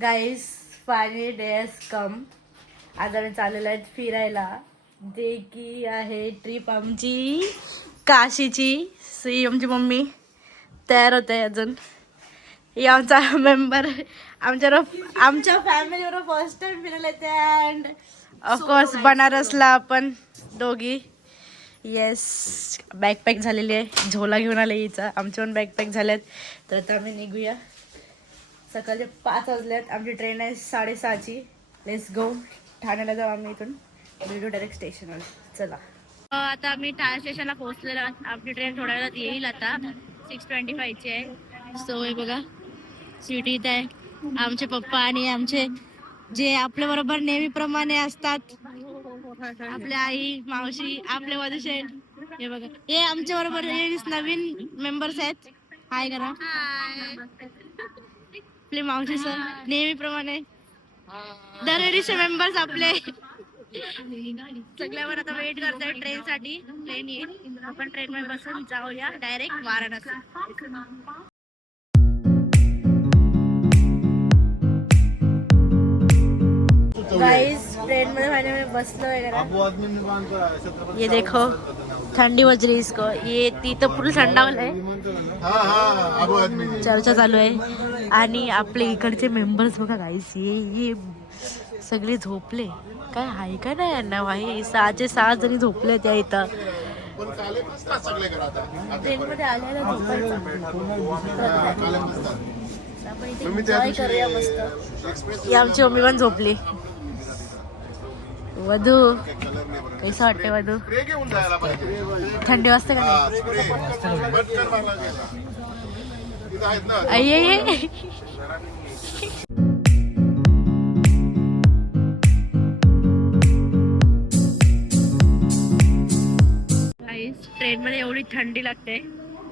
गाईस finally days कम. आज आम्ही चाललेलो आहेत फिरायला. जे की आहे ट्रिप आमची काशीची. सी आमची मम्मी तयार होते अजून. ही आमचा मेंबर आमच्या फॅमिलीवर फर्स्ट टाइम फिरायला येते. अँड ऑफकोर्स बनारसला आपण दोघी. येस, बॅकपॅक झालेली आहे. झोला घेऊन आले हिचा. आमचे पण बॅकपॅक झाल्यात. तर आता आम्ही निघूया. सकाळचे 5 वाजल्यात. आमची ट्रेन आहे 6:30ची. Let's go. ठाण्याला जाऊ आम्ही इथून. भेटू डायरेक्ट स्टेशनवर. चला. आता आम्ही ठाणे स्टेशनला पोहोचलेलो. आपली ट्रेन थोड्या वेळात येईल. आता 6:25ची आहे. सो हे बघा सिटी इथे आहे. आमचे पप्पा आणि आमचे जे आपल्या बरोबर नेहमीप्रमाणे असतात, आपले आई मावशी, आपले वधूशेठ. हे बघा, हे आमच्या बरोबर नवीन मेंबर्स आहेत. हाय करा. आपले मावशी सर नेहमीप्रमाणे दरवेळीचे मेंबर्स आपले सगळ्यावर आता वेट करताय ट्रेन साठी. ट्रेन येईल, आपण ट्रेन मध्ये बसून जाऊया डायरेक्ट वाराणसी. गाइस ट्रेन में मैंने बसलो वगैरह. ये देखो ठंडी बज रही इसको. ये ती तर पूर्ण थंडावलंय. चर्चा चालू आहे. आणि आपले इकडचे मेंबर्स बघा गाईस, ये सगळे झोपले. काय आहे का नाही यांना भाई. 6 जणी झोपले त्या इथं. ट्रेन मध्ये आल्याला झोपायचं. आपण इथे एन्जॉय करूया मस्त. ही आमची मम्मी पण झोपली. वधू कैसा वाटते वधू. थंडी वाजते का नाही. ट्रेन मध्ये एवढी थंडी लागते.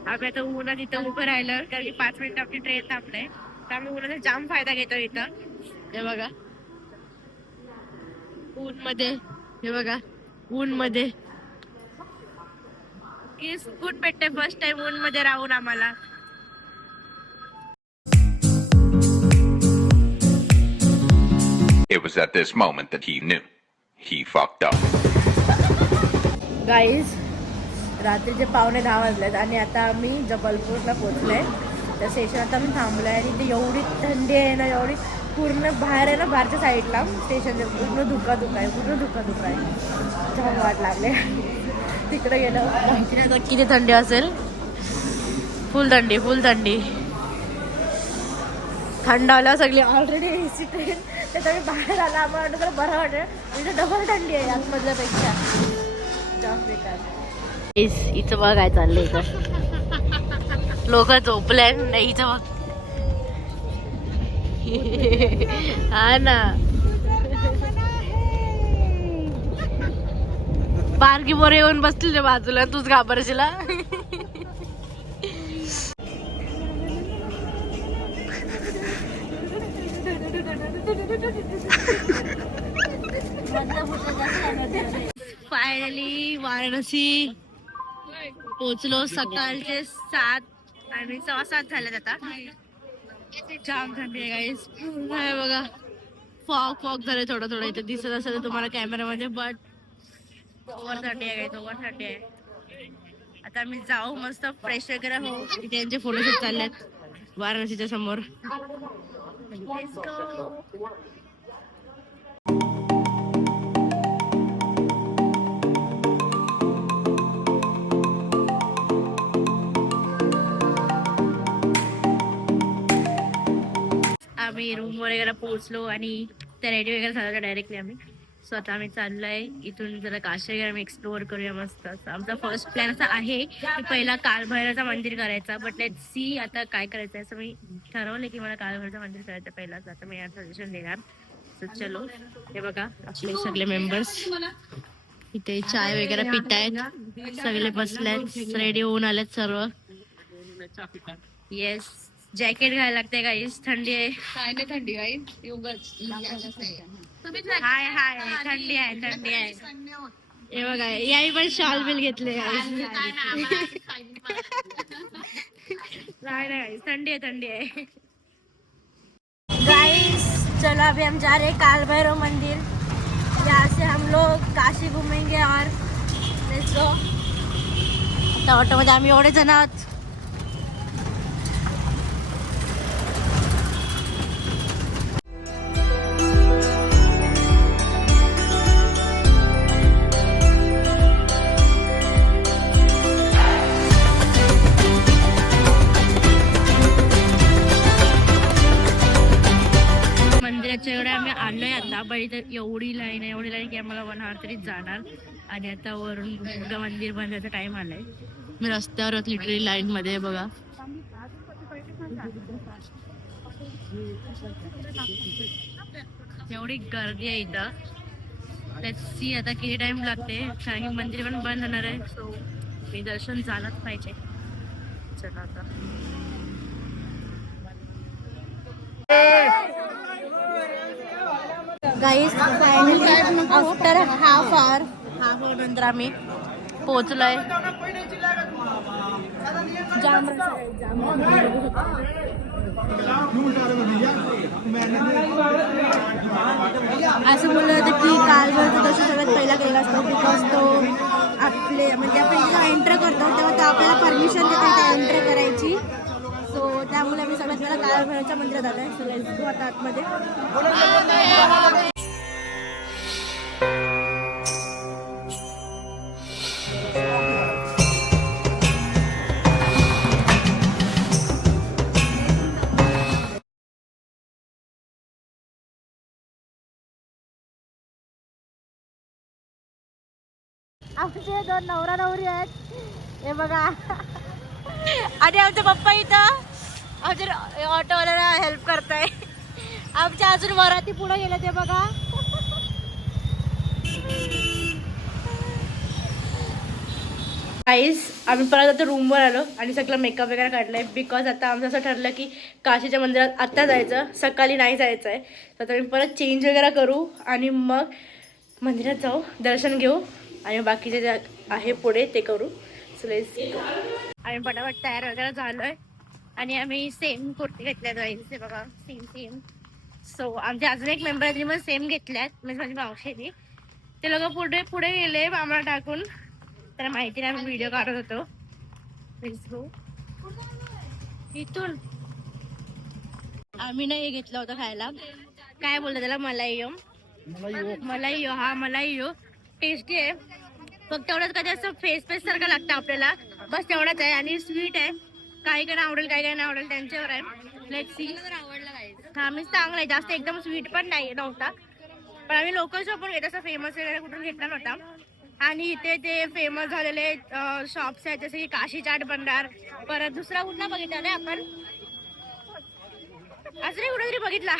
आम्ही आता उन्हात इथं उभं राहिलं कारण की 5 मिनिटं आपली ट्रेन थांबते. त्यामुळे उन्हाचा जाम फायदा घेतो इथं. हे बघा ऊन मध्ये. हे बघा ऊन मध्ये की सुकून भेटते. फर्स्ट टाइम ऊन मध्ये राहून आम्हाला. It was at this moment that he knew he fucked up. Guys रात्रीचे 9:15 वाजलेत आणि आता आम्ही जबलपूरला पोहोचलोय. त्या स्टेशन आता आम्ही थांबलोय. आणि इथे एवढी थंडी आहे ना, एवढी पूर्ण बाहेर आहे ना, बाहेरच्या साईडला स्टेशनच्या पूर्ण धुका आहे. पूर्ण धुका आहे. जाम वाट लागले. तिकडे गेलं माहिती नाही आता किती थंडी असेल. फुल थंडी. थंडावल्या सगळी ऑलरेडी एसी ट्रेन. त्यात आम्ही बाहेर आला. आम्हाला वाटतं बरं वाटेल. म्हणजे डबल थंडी आहे आतमधल्यापेक्षा. जाम बेकार. इथं बघ काय चाललंय. इथं लोक झोपले नाही. इथं बघ. हा ना, बारकी बोर येऊन बसतील बाजूला. तूच घाबरशीला. फायनली वाराणसी पोचलो. सकाळचे 7 आणि 7:15 झालेत आता. जाम थंडी आहे गाईस. पूर्ण बघा फॉग झाले. थोडं इथे दिसत असेल तुम्हाला कॅमेरामध्ये. बट ओव्हर थंडी आहे गाईस. ओव्हर थंडी आहे. आता आम्ही जाऊ मस्त फ्रेश वगैरे हो. इथे यांचे फोटोशूट चाललेत वाराणसीच्या समोर. आम्ही रूम वगैरे पोहोचलो आणि त्या रेडी वगैरे झालं डायरेक्टली आम्ही. सो आता आम्ही चाललोय इथून जरा काशी वगैरे आम्ही एक्सप्लोअर करूया मस्त. आमचा फर्स्ट प्लॅन असा आहे की पहिला कालभैरवचं मंदिर करायचा. बट लेट्स सी आता काय करायचं. असं मी ठरवलं की मला कालभैरवचं मंदिर करायचं पहिलाच. आता मी यार सजेशन देणार. सो चलो. हे बघा आपले सगळे मेंबर्स इथे चाय वगैरे पितायत. सगळे बसलेत, रेडी होऊन आलेत सर्व. येस, जॅकेट घ्यायला लागते गाईस. थंडी आहे. काय नाही थंडी गाईस. हाय थंडी आहे. हे बघा याही पण शॉल बिल घेतले. नाही थंडी आहे गाईस. चलो अभी हम जा रहे हैं काल भैरव मंदिर, यहाँ से हम लोग काशी घूमेंगे और लेट्स गो। आता ऑटोमध्ये आम्ही एवढे जण आहोत. मंदिराच्या आम्ही आलोय आता, पण इथं एवढी लाईन की आम्हाला 1 hour तरी जाणार. आणि आता वरून दुर्गा मंदिर बंदायचा टाइम आलाय. मी रस्त्यावर लिटरली लाईन मध्ये बघा. एवढी गर्दी आहे इथं. लेट्स सी आता किती टाइम लागते, कारण की मंदिर पण बंद होणार आहे. सो मी दर्शन झालंच पाहिजे. चला आता गाईस, फायनली आफ्टर हाफ आवर नंतर आम्ही पोहोचलोय. जाम असं बोललं होतं की कालभरचं दर्शन सगळ्यात पहिला केला असतो, बिकॉज तो आपले म्हणजे आपण जेव्हा एंटर करतो तेव्हा तो आपल्याला परमिशन देतो त्या एंटर करायची. सो त्यामुळे आम्ही सगळ्यात पहिला कालभैरवच्या मंदिरात आलोय. सो लेट्स गो आता आतमध्ये. आमचे 2 नवरा नवरी आहेत, हे बघा. आणि आमचे पप्पा इथं अजून ऑटोवाल्याला हेल्प करताय. आमच्या अजून वराती पुढे गेले ते बघा. गाईस, आम्ही परत आता रूमवर आलो आणि सगळं मेकअप वगैरे काढलाय, बिकॉज आता आमचं असं ठरलं की काशीच्या मंदिरात आत्ता जायचं, सकाळी नाही जायचं आहे. तर आम्ही परत चेंज वगैरे करू आणि मग मंदिरात जाऊ, दर्शन घेऊ आणि बाकीचे जे आहे पुढे ते करू. So let's go. आम्ही पटापट तयार वगैरे झालोय आणि आम्ही सेम कुर्ती घेतल्या जायचे बघा, सेम. सो आमचे अजून एक मेंबर आहेत मग सेम घेतल्यात, म्हणजे माझी मावशीने. ते लोक पुढे गेले आम्हाला टाकून. तर माहिती नाही, आम्ही व्हिडिओ काढत होतो. Let's go. इथून आम्ही नाही घेतलं होतं खायला, काय बोलतो त्याला, मलाई यो टेस्टी आहे. फक्त एवढंच कधी असं फेस सारखं लागतं आपल्याला, बस तेवढंच आहे. आणि स्वीट आहे, काही काय आवडेल काही नाही आवडेल त्यांच्यावर आहे. Let's see. हा मी चांगला आहे, जास्त एकदम स्वीट पण नाही नव्हता. पण आम्ही लोकल शॉपवर घेत, असं फेमस वगैरे कुठून घेतला नव्हता. आणि इथे ते फेमस झालेले शॉप्स आहेत जसे की काशी चाट भंडार, परत दुसरा कुठला बघितला नाही आपण, असं नाही कुठेतरी बघितला,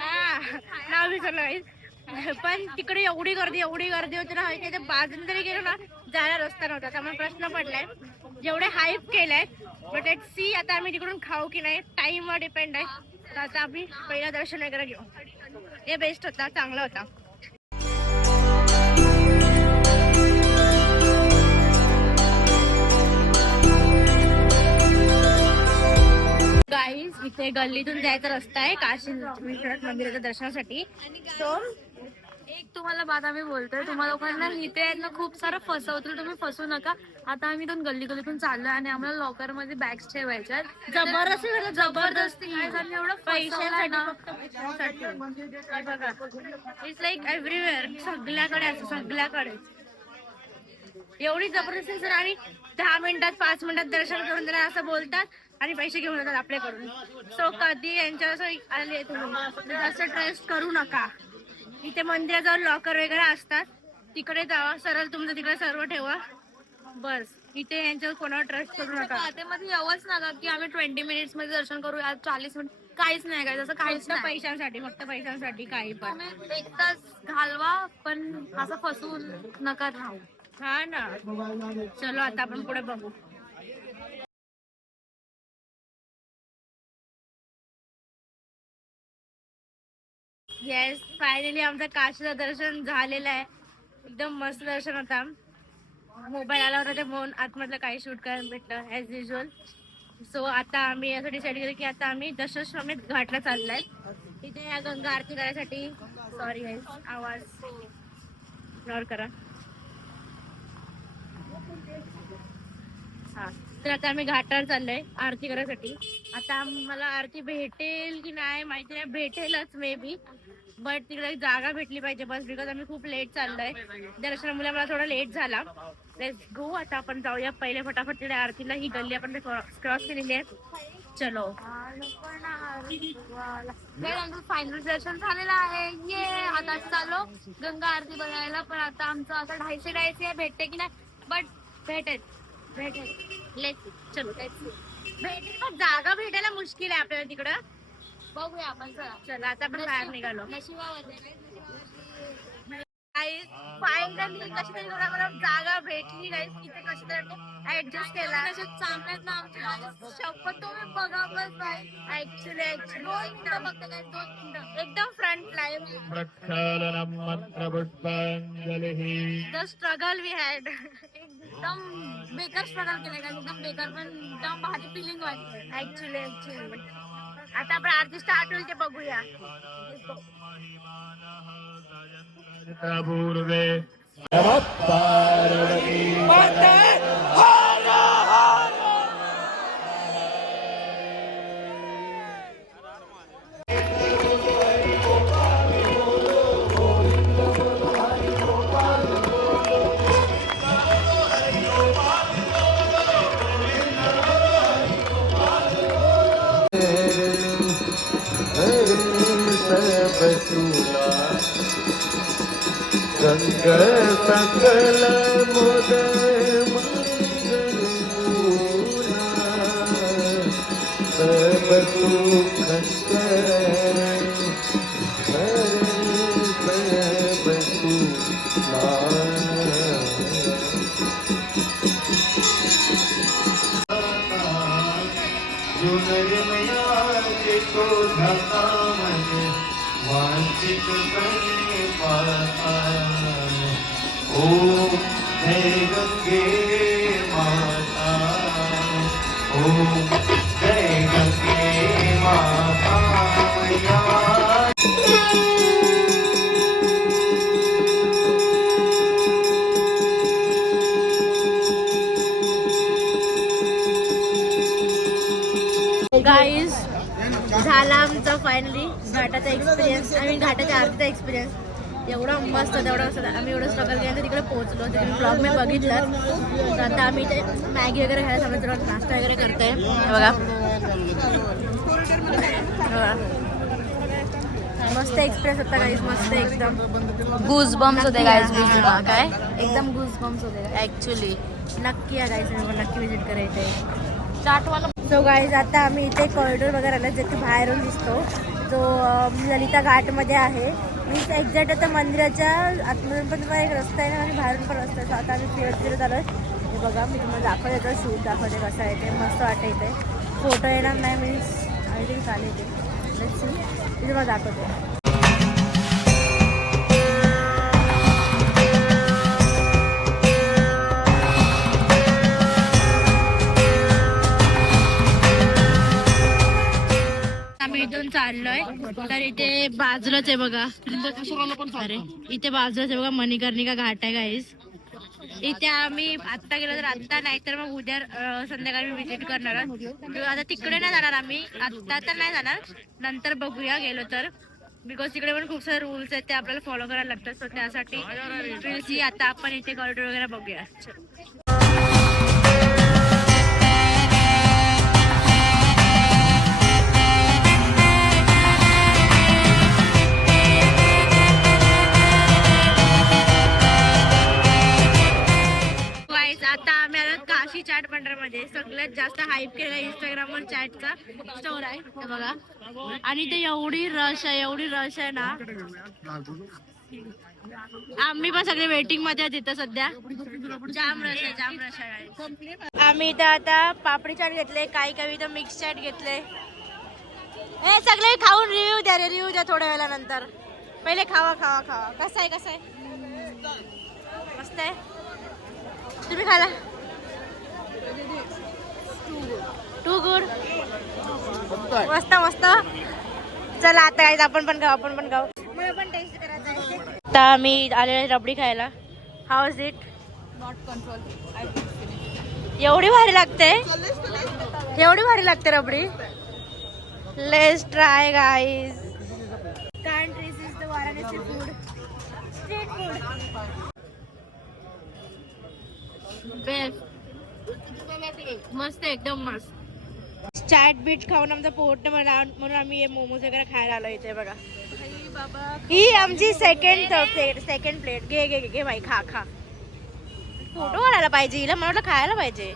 हा नाव विसरलं. पण तिकडे एवढी गर्दी होती ना, ते बाजून तरी गेलो ना जायला रस्ता नव्हता. त्यामुळे प्रश्न पडलाय, जेवढे हाईप केलंय. बट लेट्स सी आता आम्ही तिकडून खाऊ की नाही, टाइमवर डिपेंड आहे. तर आता आम्ही पहिला दर्शन वगैरे घेऊ. हे बेस्ट होता, चांगला होता. गाईस, इथे गल्लीतून जायचा रस्ता आहे काशी विश्वनाथ मंदिराच्या दर्शनासाठी. सो एक तुम्हाला बात आम्ही बोलतोय, तुम्हाला लोकांना इथे आहेत ना खूप सारं फसवतील, तुम्ही फसू नका. आता आम्ही गल्लीतून चाललोय आणि आम्हाला लॉकर मध्ये बॅग्स ठेवायच्या. जबरदस्ती काय झालं, एवढं पैशासाठी. इट्स लाईक एव्हरीवेअर, सगळ्याकडे एवढी जबरदस्ती सर. आणि 10 मिनिटात 5 मिनिटात दर्शन करून देणार असं बोलतात आणि पैसे घेऊन येतात आपल्याकडून. सो कधी यांच्या असं आले तुम्ही असं ट्रस्ट करू नका. इथे मंदिराजवळ लॉकर वगैरे असतात, तिकडे जावा, सरळ तुमचं तिकडे सर्व ठेवा, बस. इथे यांच्यावर कोणावर ट्रस्ट करू नका. मध्ये यावंच नका की आम्ही 20 मिनिट्स मध्ये दर्शन करू, 40 मिनिट काहीच नाही काय, जसं काहीच नाही. फक्त पैशांसाठी काही पण एक तास घालवा, पण असं फसवून नका राहू. हा ना. चलो आता आपण पुढे बघू. येस, फायनली आमचं काशीचं दर्शन झालेलं आहे. एकदम मस्त दर्शन होता. मोबाईल आला होता ते म्हणून आतमधलं काही शूट करायला भेटलं ॲज युजल. सो आता आम्ही असं डिसाईड केलं की आता आम्ही दशाश्वमेध घाटला चाललाय. इथे या गंगा आरती करायसाठी सॉरी गाईस आवाज इग्नोर करा. हा तर आता आम्ही घाटावर चाललोय आरती करायसाठी. आता मला आरती भेटेल की नाही माहिती नाही, भेटेलच मे बी, बट तिकडे जागा भेटली पाहिजे बस, बिकॉज आम्ही खूप लेट चाललोय. दर्शनामुळे मला थोडा लेट झाला. Let's go. आता आपण जाऊया पहिले फटाफट तिकडे आरतीला. ही गल्ली आपण क्रॉस केलेली आहे. चलो. फायनल दर्शन झालेलं आहे. ये आता चाललो गंगा आरती बघायला. पण आता आमचं आता 250 भेटते की नाही, बट भेटेल. चलो भेटेल पण जागा भेटायला मुश्किल आहे आपल्याला तिकडं. बघूया आपण. चला आता आपण बाहेर निघालो. फायनली कशी तरी मला जागा भेटली नाही. तिथे कशी तरी ऍडजस्ट केला. चांगल्यात ना आमच्या शपथ तुम्ही बघा बस बाई. ऍक्च्युली 2 मिनिटं बघते काय 2 मिनिटं. एकदम फ्रंट लाईन. प्रक्षालनम मंत्रपुष्पांजलिः. The struggle we had. एकदम बेकार स्ट्रगल केलं का, एकदम बेकार पण एकदम भारी फिलिंग वाटते. ऍक्च्युली आता आपण आरती स्टार्ट होईल ते बघूया. पूर्वे नमः पार्वती माते. गंगा सकल मुद सब सुख को धता मन वांछित बने पाता. ओम जय गंगे माता. ओम जय गंगे माता मैया. गाईज झाला आमचा फायनली घाटाचा एक्सपिरियन्स. आम्ही घाटाच्या आरतीचा एक्सपिरियन्स एवढा मस्त होता, एवढा मस्त. आम्ही एवढं स्ट्रगल केलं तिकडे पोहोचलो. तुम्ही ब्लॉग मी बघितलं. तर आता आम्ही इथे मॅगी वगैरे खायला समजलो, नाश्ता वगैरे करतोय. बघा मस्त एक्सपिरियन्स होता गाईज, मस्त एकदम. गुज बम्स होते गाईज. काय एकदम गुज बम्स होते. ॲक्च्युली नक्की या गाईज, नक्की विजिट करायचं. चाटवाला सो गाईज आता आम्ही इथे कॉरिडॉर वगैरे आलो, जे की बाहेरून दिसतो, जो ललिता घाटमध्ये आहे. मीन्स एक्झॅक्ट आता मंदिराच्या आतमधून पण तुम्हाला एक रस्ता आहे ना आणि बाहेरून पण रस्ता आहे. सो आता आम्ही फिरत आलो. हे बघा मी तुम्हाला दाखवते, येतो शूट दाखवते कसं आहे ते. मस्त वाटतं इथे. फोटो येणार नाही मीन्स आणि ते चालेल ते तुम्हाला दाखवते. इथून चाललोय तर इथे बाजूलाच आहे बघा. अरे इथे बाजूलाच आहे बघा मणिकर्णिका घाट आहे गाईज. इथे आम्ही आत्ता गेलो तर आत्ता नाही तर मग उद्या संध्याकाळी विजिट करणार. आता तिकडे नाही जाणार आम्ही, आत्ता तर नाही जाणार, नंतर बघूया गेलो तर. बिकॉज तिकडे पण खूप सारे रूल्स आहेत ते आपल्याला फॉलो करायला लागतात. सो त्यासाठी आता आपण इथे कॉरिडॉर वगैरे बघूया. आता आम्ही आलो काशी चाट भंडारमध्ये. सगळ्यात जास्त हाईप केलेला इंस्टाग्रामवर चॅटचा स्टोर आहे हे बघा. आणि ते एवढी रश आहे ना. आम्ही पण सगळे वेटिंग मध्ये तिथं सध्या. जाम रश आहे. आम्ही इथं आता पापडी चाट घेतले, काही इथं मिक्स चाट घेतले. हे सगळे खाऊन रिव्ह्यू द्या थोड्या वेळा नंतर. पहिले खावा. कसं आहे मस्त आहे. तुम्ही खाला? Too good. मस्त चला आता काय आपण पण खाऊ मला पण टेस्ट करायचं आहे. आता मी आलेले रबडी खायला. How is it? Not control. एवढी भारी लागते rabri. Let's try guys. Can't resist the Varanasi food. Street food. Best. मस्त एकदम मस्त. चॅट बीट खाऊन आमचं पोट नाही मला म्हणून आम्ही हे मोमोज वगैरे खायला आलो इथे बघा. ही आमची सेकंड प्लेट. घे बाई खा. फोटो काढायला पाहिजे हिला. मला वाटलं खायला पाहिजे.